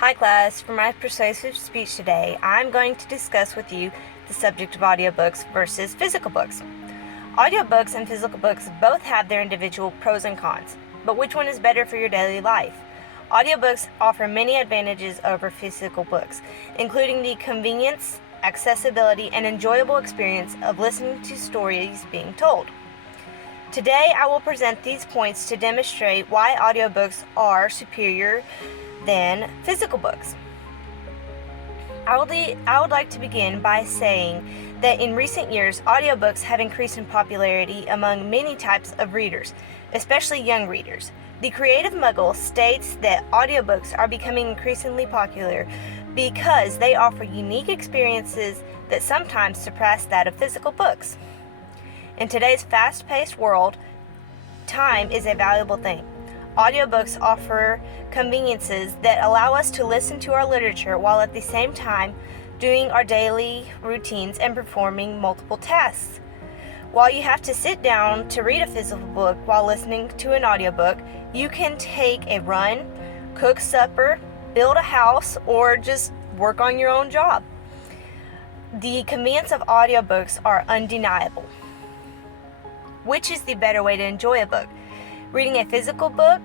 Hi class, for my persuasive speech today, I'm going to discuss with you the subject of audiobooks versus physical books. Audiobooks and physical books both have their individual pros and cons, but which one is better for your daily life? Audiobooks offer many advantages over physical books, including the convenience, accessibility, and enjoyable experience of listening to stories being told. Today, I will present these points to demonstrate why audiobooks are superior than physical books. I would like to begin by saying that in recent years, audiobooks have increased in popularity among many types of readers, especially young readers. The Creative Muggle states that audiobooks are becoming increasingly popular because they offer unique experiences that sometimes surpass that of physical books. In today's fast-paced world, time is a valuable thing. Audiobooks offer conveniences that allow us to listen to our literature while at the same time doing our daily routines and performing multiple tasks. While you have to sit down to read a physical book while listening to an audiobook, you can take a run, cook supper, build a house, or just work on your own job. The convenience of audiobooks are undeniable. Which is the better way to enjoy a book? Reading a physical book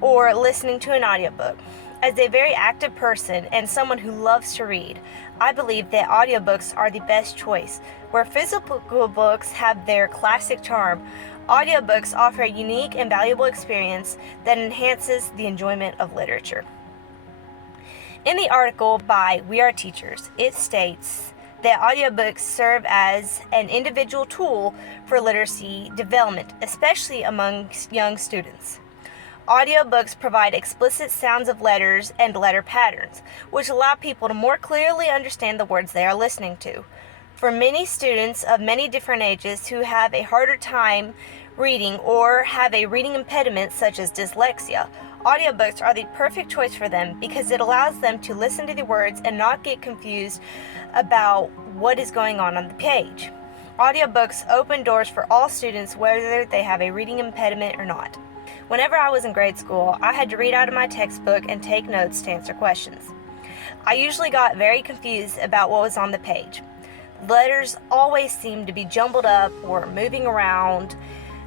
or listening to an audiobook? As a very active person and someone who loves to read, I believe that audiobooks are the best choice. Where physical books have their classic charm, audiobooks offer a unique and valuable experience that enhances the enjoyment of literature. In the article by We Are Teachers, it states that audiobooks serve as an individual tool for literacy development, especially among young students. Audiobooks provide explicit sounds of letters and letter patterns, which allow people to more clearly understand the words they are listening to. For many students of many different ages who have a harder time reading or have a reading impediment such as dyslexia, audiobooks are the perfect choice for them because it allows them to listen to the words and not get confused about what is going on the page. Audiobooks open doors for all students whether they have a reading impediment or not. Whenever I was in grade school, I had to read out of my textbook and take notes to answer questions. I usually got very confused about what was on the page. Letters always seemed to be jumbled up or moving around.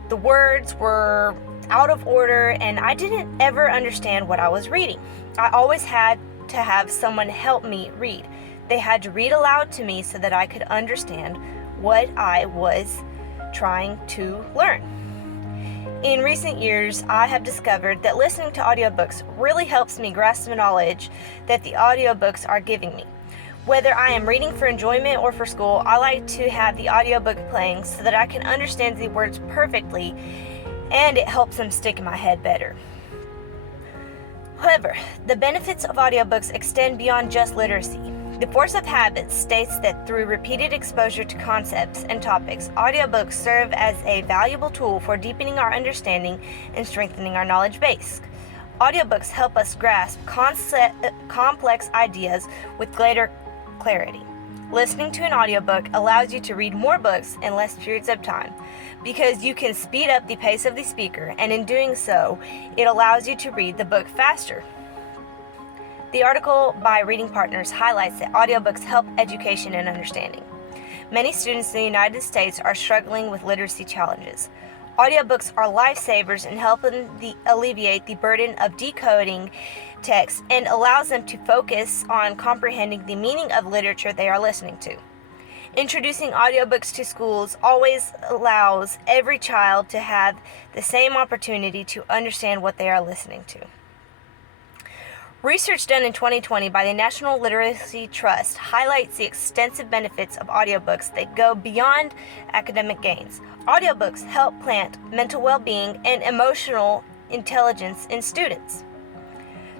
The words were out of order, and I didn't ever understand what I was reading. I always had to have someone help me read. They had to read aloud to me so that I could understand what I was trying to learn. In recent years, I have discovered that listening to audiobooks really helps me grasp the knowledge that the audiobooks are giving me. Whether I am reading for enjoyment or for school, I like to have the audiobook playing so that I can understand the words perfectly, and it helps them stick in my head better. However, the benefits of audiobooks extend beyond just literacy. The Force of Habit states that through repeated exposure to concepts and topics, audiobooks serve as a valuable tool for deepening our understanding and strengthening our knowledge base. Audiobooks help us grasp complex ideas with greater clarity. Listening to an audiobook allows you to read more books in less periods of time because you can speed up the pace of the speaker, and in doing so, it allows you to read the book faster. The article by Reading Partners highlights that audiobooks help education and understanding. Many students in the United States are struggling with literacy challenges. Audiobooks are lifesavers in helping alleviate the burden of decoding text and allows them to focus on comprehending the meaning of literature they are listening to. Introducing audiobooks to schools always allows every child to have the same opportunity to understand what they are listening to. Research done in 2020 by the National Literacy Trust highlights the extensive benefits of audiobooks that go beyond academic gains. Audiobooks help plant mental well-being and emotional intelligence in students.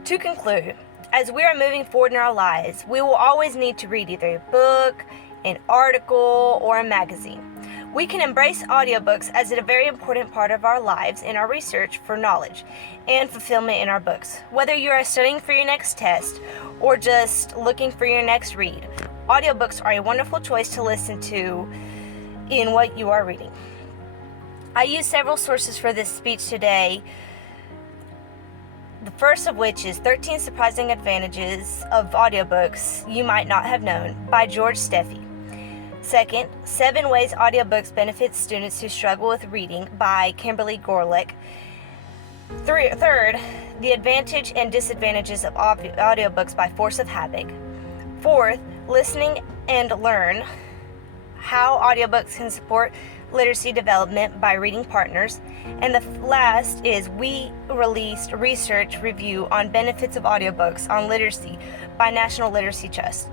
To conclude, as we are moving forward in our lives, we will always need to read either a book, an article, or a magazine. We can embrace audiobooks as a very important part of our lives in our research for knowledge and fulfillment in our books. Whether you are studying for your next test or just looking for your next read, audiobooks are a wonderful choice to listen to in what you are reading. I used several sources for this speech today The first of which is 13 Surprising Advantages of Audiobooks You Might Not Have Known by George Steffi. Second, 7 Ways Audiobooks Benefit Students Who Struggle with Reading by Kimberly Gorelick. Third, The Advantage and Disadvantages of Audiobooks by Force of Habit. Fourth, Listening and Learn, How Audiobooks Can Support Literacy Development by Reading Partners. And the last is We Released Research Review on Benefits of Audiobooks on Literacy by National Literacy Trust.